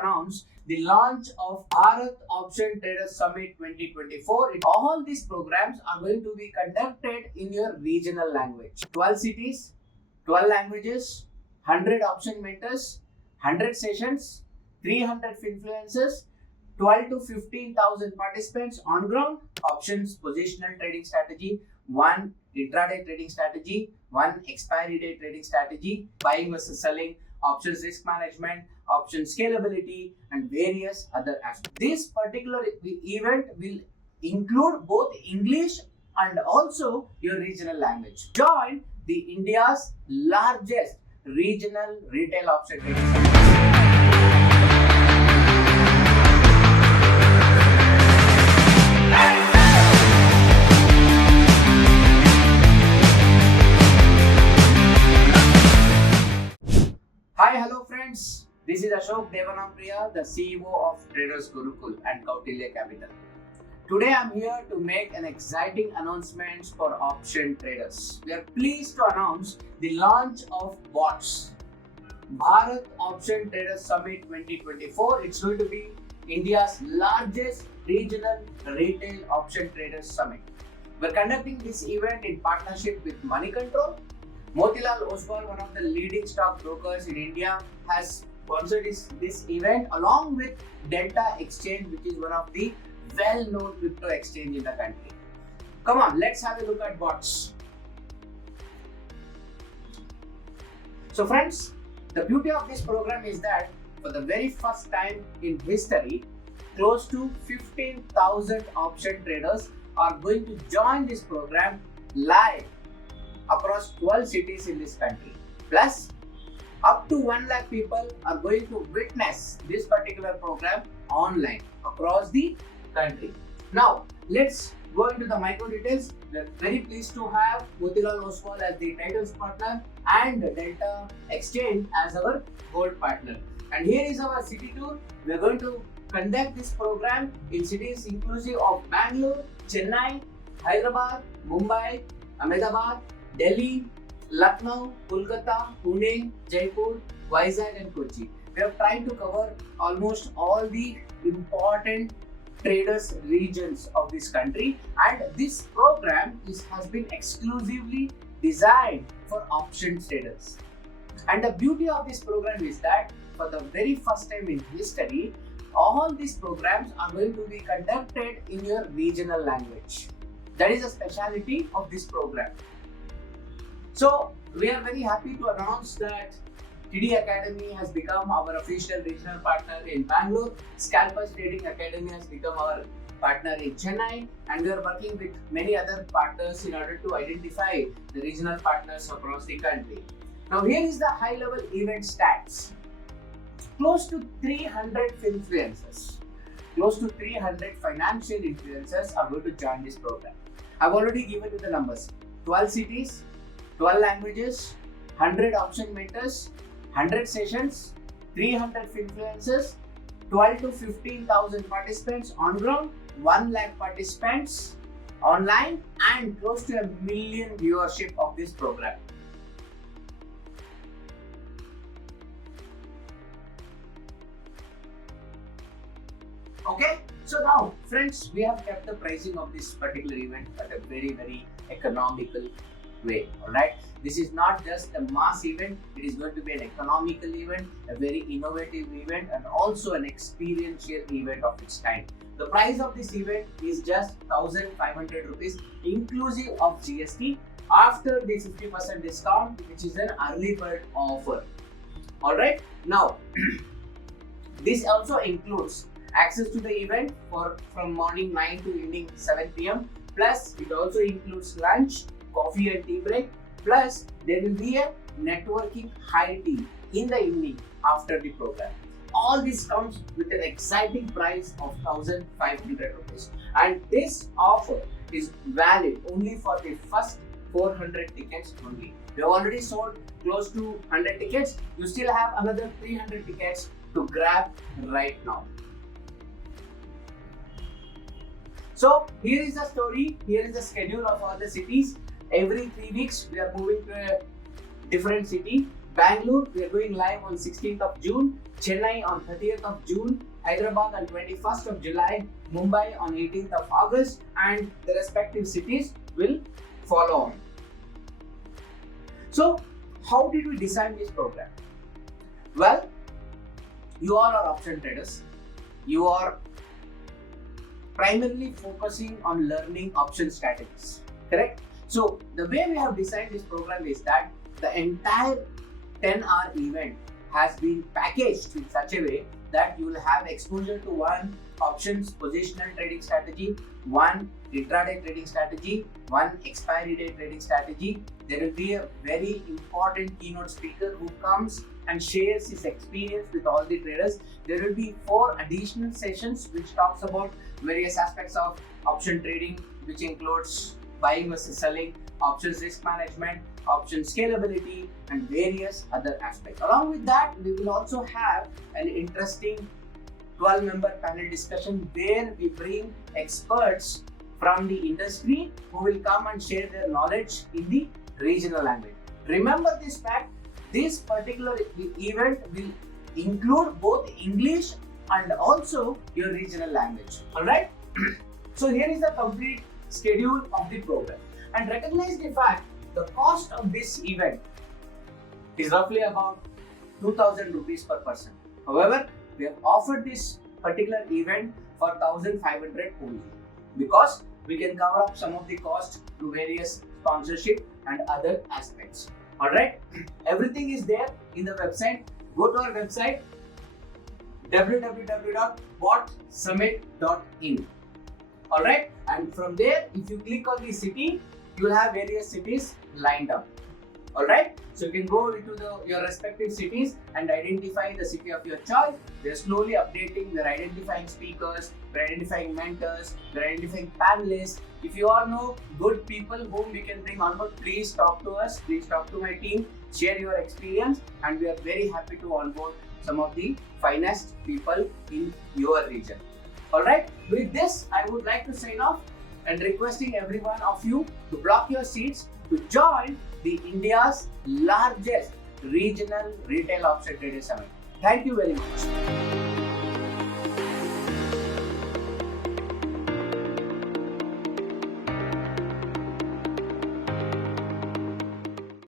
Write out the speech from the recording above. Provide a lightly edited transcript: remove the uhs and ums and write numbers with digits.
announce the launch of Bharat Options Traders Summit 2024. All these programs are going to be conducted in your regional language. 12 cities, 12 languages, 100 option mentors, 100 sessions, 300 Finfluencers, 12 to 15,000 participants on ground, options positional trading strategy, one intraday trading strategy, one expiry day trading strategy, buying versus selling, options risk management, option scalability, and various other aspects. This particular event will include both English and also your regional language. Join the India's largest regional retail option trading summit. Hi, hello friends. This is Ashok Devanampriya, the CEO of Traders Gurukul and Kautilya Capital. Today I am here to make an exciting announcement for option traders. We are pleased to announce the launch of BOTS, Bharat Options Traders Summit 2024. It's going to be India's largest regional retail option traders summit. We're conducting this event in partnership with MoneyControl. Motilal Oswal, one of the leading stock brokers in India, has sponsored this event along with DeltaExchange, which is one of the well-known crypto exchange in the country. Come on, let's have a look at BOTS. So friends, the beauty of this program is that for the very first time in history, close to 15,000 option traders are going to join this program live across 12 cities in this country. Plus, up to 1 lakh people are going to witness this particular program online across the country. Now, let's go into the micro details. We are very pleased to have Motilal Oswal as the titles partner and DeltaExchange as our gold partner. And here is our city tour. We are going to conduct this program in cities inclusive of Bangalore, Chennai, Hyderabad, Mumbai, Ahmedabad, Delhi, Lucknow, Kolkata, Pune, Jaipur, Vizag and Kochi. We have tried to cover almost all the important traders regions of this country, and this program has been exclusively designed for options traders. And the beauty of this program is that for the very first time in history, all these programs are going to be conducted in your regional language. That is a speciality of this program. So we are very happy to announce that TD Academy has become our official regional partner in Bangalore. Scalpers Trading Academy has become our partner in Chennai, and we are working with many other partners in order to identify the regional partners across the country. Now here is the high level event stats. Close to 300 influencers, close to 300 financial influencers are going to join this program. I've already given you the numbers. 12 cities, 12 languages, 100 option mentors, 100 sessions, 300 influencers, 12 to 15,000 participants on ground, 1 lakh participants online, and close to 1 million viewership of this program. Okay, so now friends, we have kept the pricing of this particular event at a very economical way. Alright, this is not just a mass event, it is going to be an economical event, a very innovative event, and also an experiential event of its kind. The price of this event is just 1,500 rupees inclusive of GST after the 50% discount, which is an early bird offer. Alright, now this also includes access to the event from morning 9 to evening 7 p.m. Plus, it also includes lunch, coffee and tea break. Plus, there will be a networking high tea in the evening after the program. All this comes with an exciting price of 1,500 rupees. And this offer is valid only for the first 400 tickets only. We have already sold close to 100 tickets. You still have another 300 tickets to grab right now. So here is the story, here is the schedule of all the cities. Every 3 weeks we are moving to a different city. Bangalore, we are going live on 16th of June, Chennai on 30th of June, Hyderabad on 21st of July, Mumbai on 18th of August, and the respective cities will follow on. So, how did we design this program? Well, you all are option traders. You are primarily focusing on learning option strategies, correct? So, the way we have designed this program is that the entire 10-hour event has been packaged in such a way that you will have exposure to one options positional trading strategy, one intraday trading strategy, one expiry day trading strategy. There will be a very important keynote speaker who comes and shares his experience with all the traders. There will be 4 additional sessions which talks about various aspects of option trading, which includes buying versus selling, options risk management, option scalability, and various other aspects. Along with that, we will also have an interesting 12-member panel discussion where we bring experts from the industry who will come and share their knowledge in the regional language. Remember this fact, this particular event will include both English and also your regional language. Alright? So here is the complete schedule of the program. And recognize the fact, the cost of this event is roughly about 2,000 rupees per person. However, we have offered this particular event for 1,500 only because we can cover up some of the cost through various sponsorship and other aspects. Alright, everything is there in the website. Go to our website www.botsummit.in. Alright, and from there, if you click on the city, you will have various cities lined up. Alright, so you can go into your respective cities and identify the city of your choice. They're slowly updating, they're identifying speakers, they're identifying mentors, they're identifying panelists. If you all know good people whom we can bring on board, please talk to us, please talk to my team, share your experience, and we are very happy to onboard some of the finest people in your region. Alright, with this, I would like to sign off and requesting every one of you to block your seats to join the India's largest regional retail option traders summit. Thank you very much.